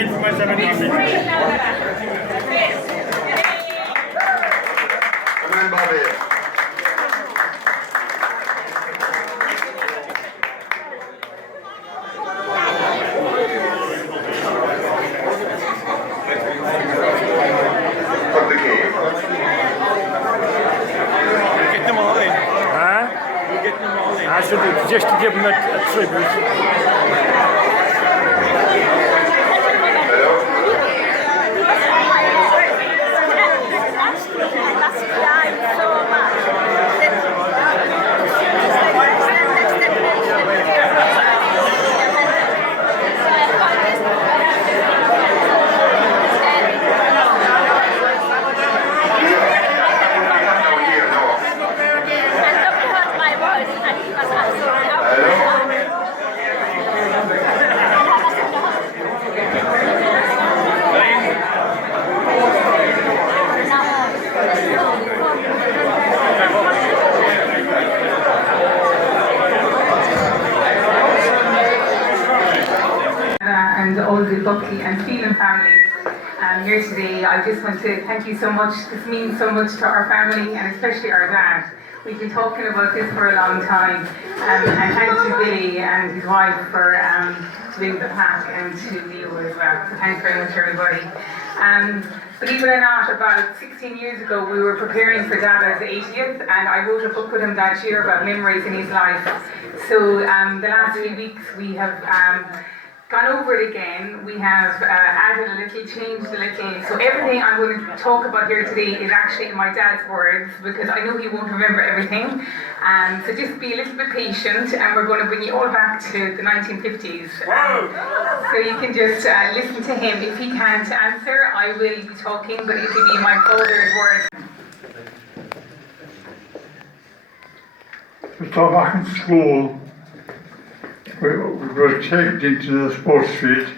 been for my 7 years. Come on, Bobby. Get them all in. Huh? We'll get them all in. I should just to give them a tribute. And all the Buckley and Phelan families here today. I just want to thank you so much. This means so much to our family and especially our dad. We've been talking about this for a long time. And thanks to Billy and his wife for doing the pack, and to Leo as well. So thanks very much, everybody. Believe it or not, about 16 years ago we were preparing for Dada's 80th, and I wrote a book with him that year about memories in his life. So the last few weeks we have gone over it again. We have added a little, changed a little. So everything I'm going to talk about here today is actually in my dad's words, because I know he won't remember everything. So just be a little bit patient, and we're going to bring you all back to the 1950s. So you can just listen to him. If he can't answer, I will be talking, but it will be my father's words. We started back in school. We were taken into the sports field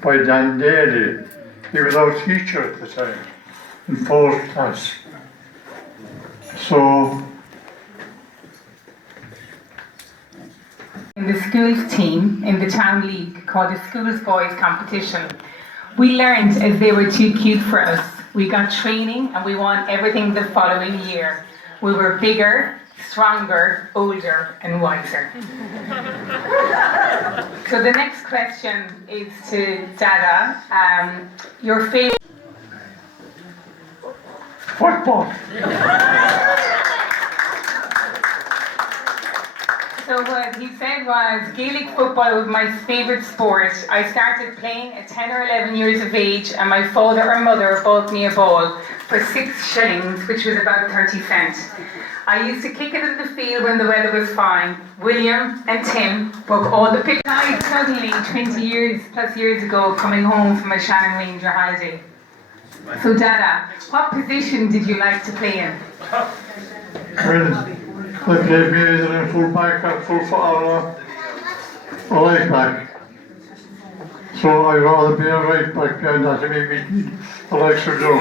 by Derry. He was our teacher at the time, in 4th class. So, in the schools team in the town league called the Schools Boys Competition. We learned as they were too cute for us. We got training and we won everything the following year. We were bigger, stronger, older and wiser. So the next question is to Dada. Your favorite football. So what he said was, Gaelic football was my favourite sport. I started playing at 10 or 11 years of age, and my father or mother bought me a ball for 6 shillings, which was about 30 cents. I used to kick it in the field when the weather was fine. William and Tim broke all the pictures. I suddenly, 20 plus years ago, coming home from a Shannon Ranger holiday. So Dada, what position did you like to play in? Well, they played me either in full back or full or right back. So I'd rather be a right back behind that to make me the likes of Joe.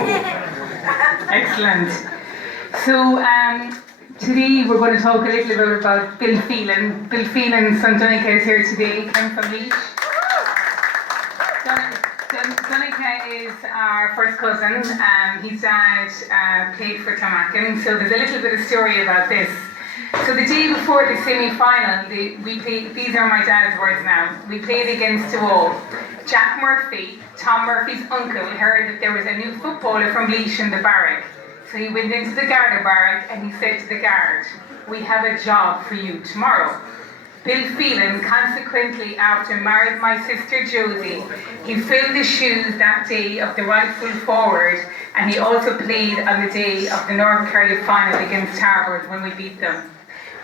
Excellent. So today we're going to talk a little bit about Bill Phelan. Bill Phelan's son Donica is here today, came from Leahy. Donica is our first cousin. His dad played for Clounmacon, so there's a little bit of story about this. So the day before the semi-final, we played, these are my dad's words now, we played against two all. Jack Murphy, Tom Murphy's uncle, heard that there was a new footballer from Leahy in the barrack. So he went into the Garda barrack and he said to the guard, "We have a job for you tomorrow." Bill Phelan, consequently after married my sister Josie, he filled the shoes that day of the right full forward, and he also played on the day of the North Kerry final against Tarbert when we beat them.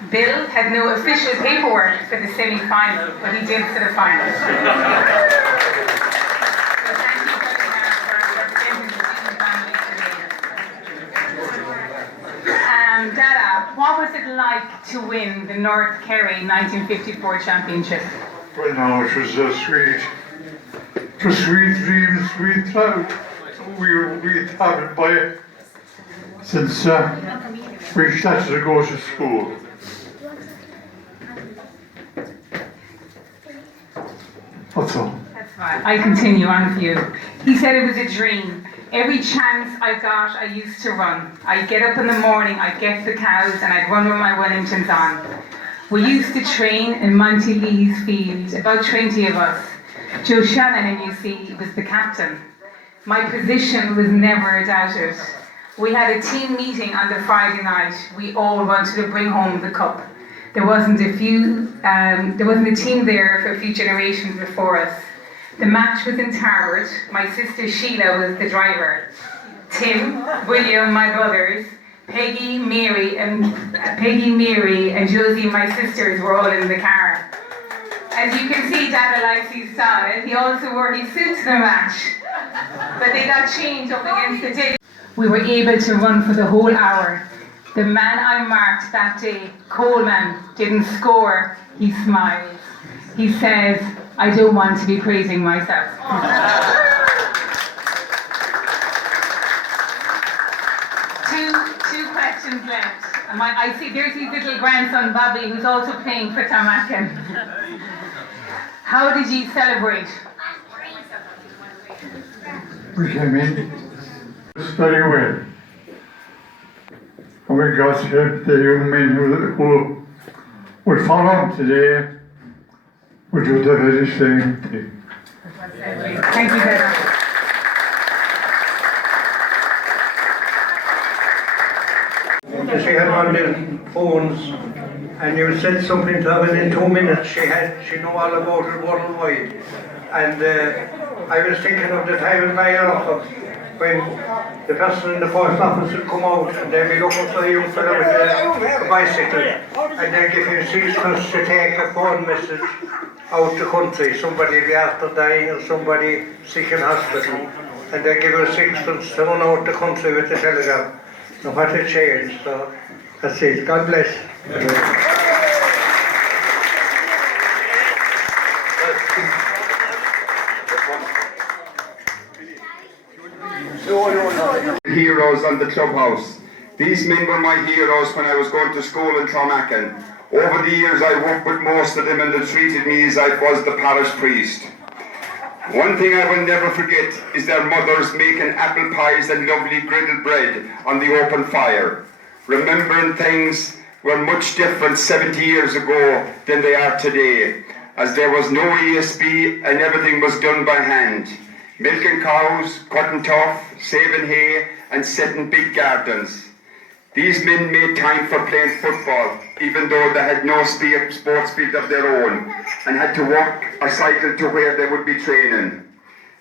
Bill had no official paperwork for the semi-final, but he did for the final. So thank you for representing the Phelan family today. Dada, what was it like to win the North Kerry 1954 championship? Well, no, it was a sweet dream, sweet thought. We traveled by it since we started to go to school. That's That's all. I continue on for you. He said it was a dream. Every chance I got, I used to run. I'd get up in the morning, I'd get the cows, and I'd run with my Wellingtons on. We used to train in Monty Leahy's field, about 20 of us. Joe Shanahan, you see, was the captain. My position was never doubted. We had a team meeting on the Friday night. We all wanted to bring home the cup. There wasn't a team there for a few generations before us. The match was in Tarbert. My sister Sheila was the driver. Tim, William, my brothers, Peggy, Mary, and Josie, my sisters, were all in the car. As you can see, Dada likes his style. He also wore his suit to the match, but they got changed up against the day. We were able to run for the whole hour. The man I marked that day, Coleman, didn't score. He smiles. He says, I don't want to be praising myself. Two questions left. I see there's his little grandson Bobby, who's also playing for Clounmacon. How did you celebrate? We came in very well. And we got to help the young men who would follow today, would do the very same thing. Thank you very much. She had on the phones, and you said something to her, and in 2 minutes she knew all about it worldwide. And I was thinking of the time in my office when the person in the post office would come out and they'd be looking for a young fella with a bicycle, and they'd give him £6 to take a phone message out the country. Somebody be after dying or somebody sick in hospital, and they'd give him £6 to run out the country with the telegram. Now what a change. So that's it. God bless. Heroes on the clubhouse. These men were my heroes when I was going to school in Clounmacon. Over the years I worked with most of them and they treated me as I was the parish priest. One thing I will never forget is their mothers making apple pies and lovely griddled bread on the open fire. Remembering things were much different 70 years ago than they are today, as there was no ESB and everything was done by hand. Milking cows, cutting tough, saving hay and setting big gardens. These men made time for playing football, even though they had no sports field of their own, and had to walk or cycle to where they would be training.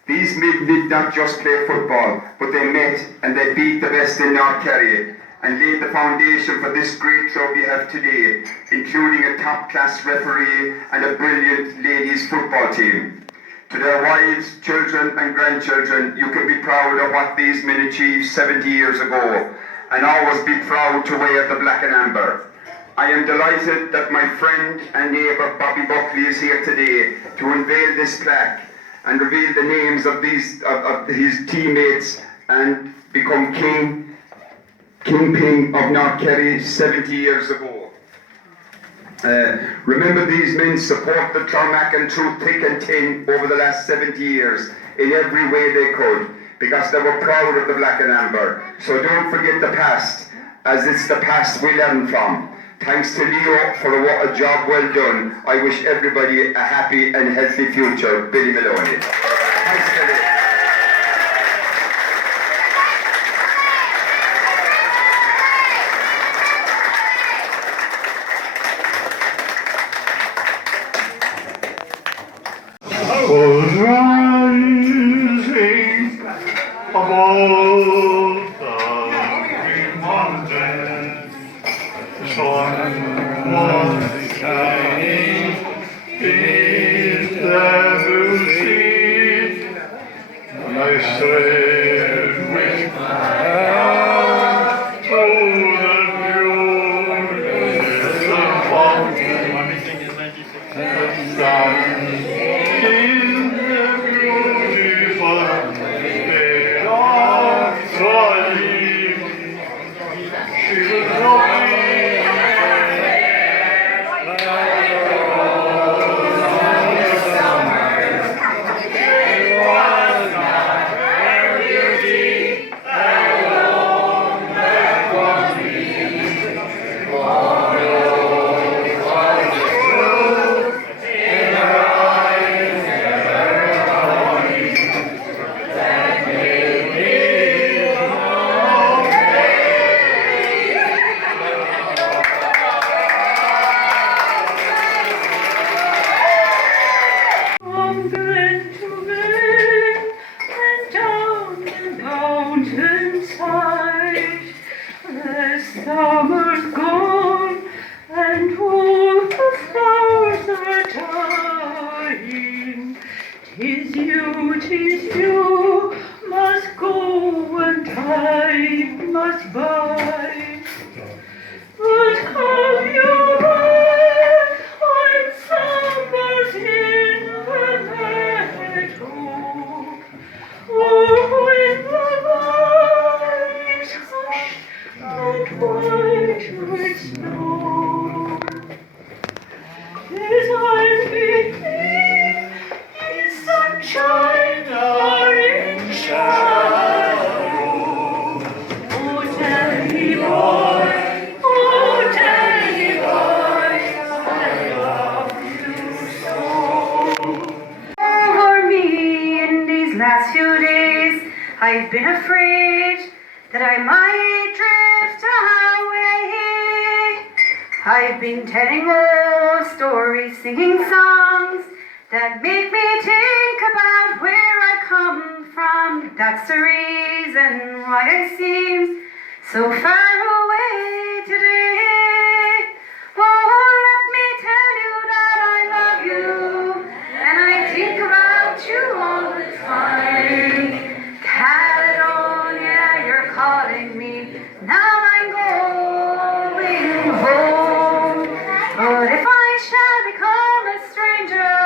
These men did not just play football, but they met and they beat the best in North Kerry, and laid the foundation for this great club you have today, including a top-class referee and a brilliant ladies football team. To their wives, children and grandchildren, you can be proud of what these men achieved 70 years ago, and always be proud to wear the black and amber. I am delighted that my friend and neighbour Bobby Buckley is here today to unveil this plaque and reveal the names of his teammates and become Kingpin of North Kerry 70 years ago. Remember, these men support the Clounmacon through thick and thin over the last 70 years in every way they could, because they were proud of the black and amber. So don't forget the past, as it's the past we learn from. Thanks to Leo for a job well done. I wish everybody a happy and healthy future. Billy Maloney. Thanks, Billy. Was rising above the green mountains, the sun was shining beneath the blue sea, and I strayed with my heart through the beautiful mountains, and sun. 'tis you must go and time must buy. But come you back when summer's in the meadow, or when the vines hush and white with snow. As I'm beneath in sunshine or in shadow, oh Daddy boy, I love you so. Over me in these last few days, I've been afraid that I might drift away. I've been telling old stories, singing songs that make me think about where I come from. That's the reason why I seem so far away today. Oh, let me tell you that I love you, and I think about you all the time. Caledonia, you're calling me, now I'm going home. But if I shall become a stranger,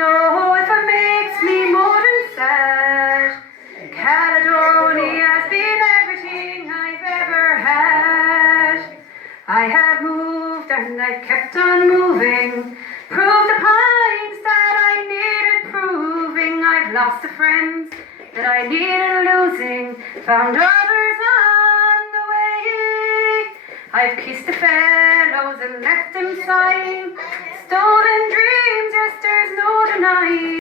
no, if it makes me more than sad, Caledonia has been everything I've ever had. I have moved and I've kept on moving, proved the points that I needed proving. I've lost the friends that I needed losing, found others on the way. I've kissed the fellows and left them sighing, stolen dreams, yes, there's no denying.